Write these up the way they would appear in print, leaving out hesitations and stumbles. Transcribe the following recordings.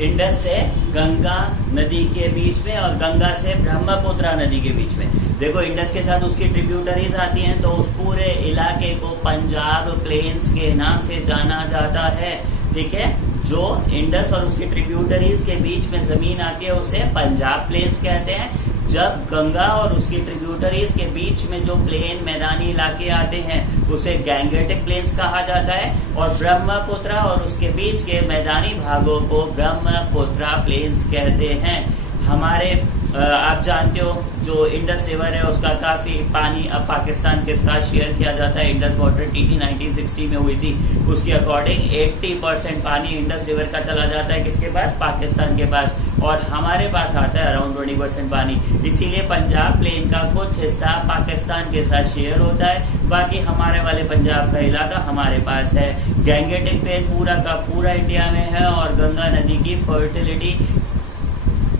Indus से गंगा नदी के बीच में और गंगा से ब्रह्मपुत्र नदी के बीच में। देखो इंडस के साथ उसकी ट्रिब्यूटरीज आती हैं, तो उस पूरे इलाके को पंजाब प्लेन्स के नाम से जाना जाता है। ठीक है, जो इंडस और उसकी ट्रिब्यूटरीज के बीच में जमीन आती है उसे पंजाब प्लेन्स कहते हैं। जब गंगा और उसकी ट्रिब्यूटरीज के बीच में जो प्लेन मैदानी इलाके आते हैं उसे गैंगेटिक प्लेन्स कहा जाता है, और ब्रह्मपुत्र और उसके बीच के मैदानी भागों को ब्रह्मपुत्र प्लेन्स कहते हैं। हमारे आप जानते हो जो इंडस रिवर है उसका काफी पानी अब पाकिस्तान के साथ शेयर किया जाता है। इंडस वाटर ट्रीटी 1960 में हुई थी, उसके अकॉर्डिंग 80% पानी इंडस रिवर का चला जाता है किसके पास, पाकिस्तान के पास, और हमारे पास आता है अराउंड 20% पानी। इसीलिए पंजाब प्लेन का कुछ हिस्सा पाकिस्तान के साथ शेयर होता है, बाकी हमारे वाले पंजाब का इलाका हमारे पास है। गैंगेटिक प्लेन पूरा का पूरा इंडिया में है, और गंगा नदी की फर्टिलिटी,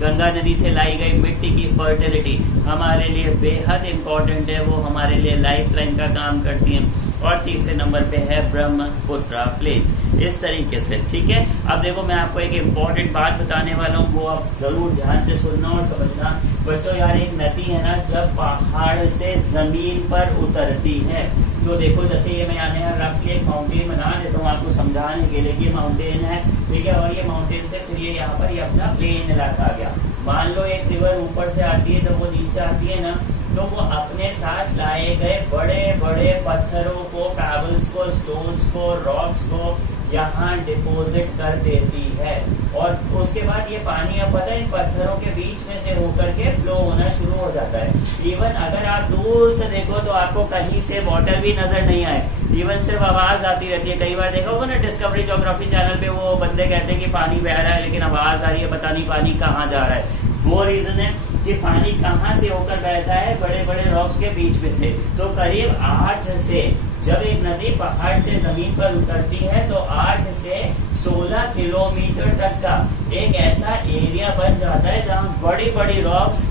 गंगा नदी से लाई गई मिट्टी की फर्टिलिटी हमारे लिए बेहद इंपॉर्टेंट है, वो हमारे लिए लाइफ लाइन का काम करती है। और तीसरे नंबर पे है ब्रह्मपुत्र प्लेन्स, इस तरीके से। ठीक है, अब देखो मैं आपको एक इम्पोर्टेंट बात बताने वाला हूँ, वो आप जरूर ध्यान से सुनना और समझना। बच्चों यार एक नदी है ना, जब पहाड़ से जमीन पर उतरती है, तो देखो जैसे ये मैं यहाँ रफली एक माउंटेन बना देता हूँ आपको समझाने के लिए कि ये माउंटेन है, ठीक है, और ये माउंटेन से फिर ये यहाँ पर ये अपना प्लेन इलाका आ गया। मान लो एक रिवर ऊपर से आती है, जब वो नीचे आती है ना, तो वो अपने साथ लाए गए बड़े बड़े पत्थरों को, पेबल्स को, स्टोन्स को, रॉक्स को यहाँ डिपोजिट कर देती है, और उसके बाद ये पानी अब पता है इन पत्थरों के बीच में से होकर के फ्लो होना शुरू हो जाता है। इवन अगर आप दूर से देखो तो आपको कहीं से वाटर भी नजर नहीं आए, इवन सिर्फ आवाज आती रहती है। कई बार देखा होगा ना डिस्कवरी ज्योग्राफी चैनल पे, वो बंदे कहते हैं कि पानी बह रहा है लेकिन आवाज आ रही है, पता नहीं पानी कहाँ जा रहा है। वो रीजन है कि पानी कहाँ से होकर बहता है, बड़े बड़े रॉक्स के बीच में से। तो करीब 8 से, जब एक नदी पहाड़ से जमीन पर उतरती है तो 8 से 16 किलोमीटर तक का एक ऐसा एरिया बन जाता है जहाँ बड़ी बड़ी रॉक्स,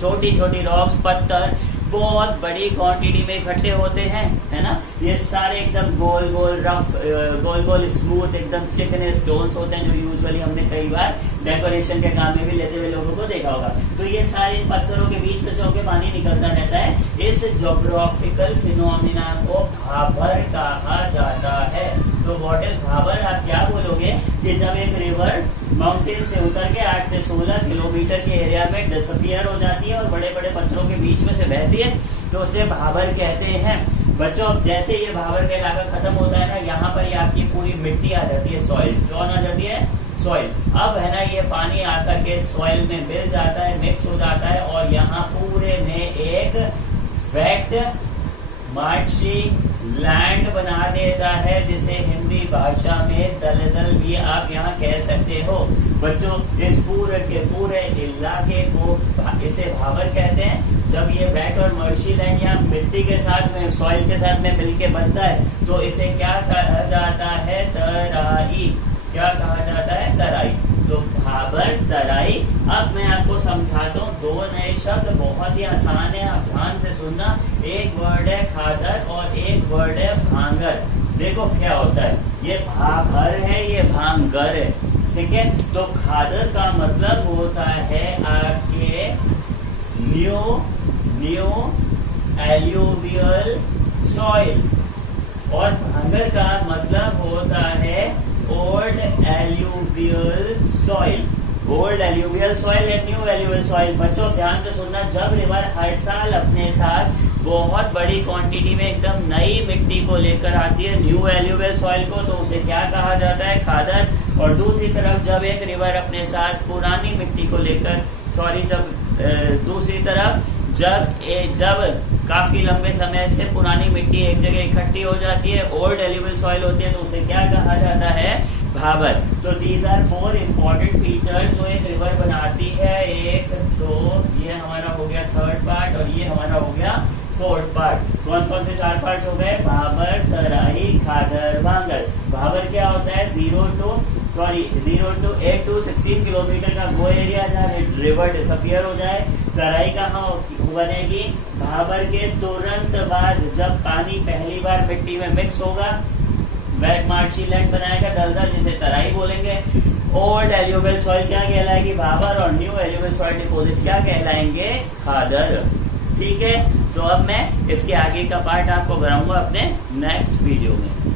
छोटी छोटी रॉक्स, पत्थर बहुत बड़ी क्वांटिटी में इकट्ठे होते हैं, है ना। ये सारे एकदम गोल गोल रफ, गोल गोल स्मूथ, एकदम चिकने स्टोन्स होते हैं, जो यूजुअली हमने कई बार डेकोरेशन के काम में भी लेते हुए लोगों को देखा होगा। तो ये सारे पत्थरों के बीच में से होकर पानी निकलता रहता है। इस ज्योग्राफिकल फिनोमिना को भाबर कहा जाता है। तो व्हाट इज भाबर, आप क्या बोलोगे कि जब एक रिवर माउंटेन से उतर के 8 से 16 किलोमीटर के एरिया में डिसअपियर हो जाती है और बड़े बड़े पत्थरों के बीच में से बहती है, तो उसे भाबर कहते हैं। बच्चों अब जैसे ये भाबर का इलाका खत्म होता है ना, यहाँ पर ये आपकी पूरी मिट्टी आ जाती है, सॉइल, कौन आ जाती है, सॉइल। अब है ना ये पानी आकर के सॉइल में मिल जाता है, मिक्स हो जाता है, और यहाँ पूरे में एक वेट मार्शी लैंड बना देता है, जिसे हिंदी भाषा में दलदल भी आप यहाँ कह सकते हो। बच्चों इस पूरे के पूरे इलाके को इसे भाबर कहते हैं। जब ये वेट और मर्शी लैंड यहाँ मिट्टी के साथ में, सॉइल के साथ में मिलके बनता है, तो इसे क्या कहा जाता है, तराई। क्या कहा जाता है, तराई। तो भाबर, तराई। अब मैं आपको समझाता हूँ 2 नए शब्द, बहुत ही आसान है, आप ध्यान से सुनना। एक वर्ड है खादर और एक वर्ड है भांगर। देखो क्या होता है, ये भाबर है, ये भांगर है, ठीक है। तो खादर का मतलब होता है आपके न्यू एल्यूवियल सॉइल, और भांगर का मतलब होता है old alluvial soil. Old alluvial soil and new alluvial soil. बच्चों ध्यान से सुनना, जब रिवर हर साल अपने साथ बहुत बड़ी क्वांटिटी में एकदम नई मिट्टी को लेकर आती है, न्यू एल्यूवियल सॉइल को, तो उसे क्या कहा जाता है, खादर। और दूसरी तरफ जब एक रिवर अपने साथ पुरानी मिट्टी को लेकर, दूसरी तरफ जब काफी लंबे समय से पुरानी मिट्टी एक जगह इकट्ठी हो जाती है, ओल्ड एल्यूवियल सॉइल होती है, तो उसे क्या कहा जाता है, भाबर। तो दीज आर 4 इम्पोर्टेंट फीचर जो एक रिवर बनाती है। 1 2, ये हमारा हो गया 3rd पार्ट, और ये हमारा हो गया 4th पार्ट। कौन कौन से 4 पार्ट हो गए, भाबर, तराई, खादर, भांगर। भाबर क्या होता है, 0 to 8 to 16 किलोमीटर का वो एरिया जहाँ रिवर डिसअपियर हो जाए। तराई कहाँ बनेगी, भाबर के तुरंत बाद, जब पानी पहली बार मिट्टी में मिक्स होगा, वेट मार्शी लैंड बनाएगा दलदल, जिसे तराई बोलेंगे। ओल्ड एल्यूवियल सॉइल क्या कहलाएगी? भाबर। और न्यू एल्यूवियल सॉइल डिपोजिट क्या कहलाएंगे? खादर। ठीक है, तो अब मैं इसके आगे का पार्ट आपको कराऊंगा अपने नेक्स्ट वीडियो में।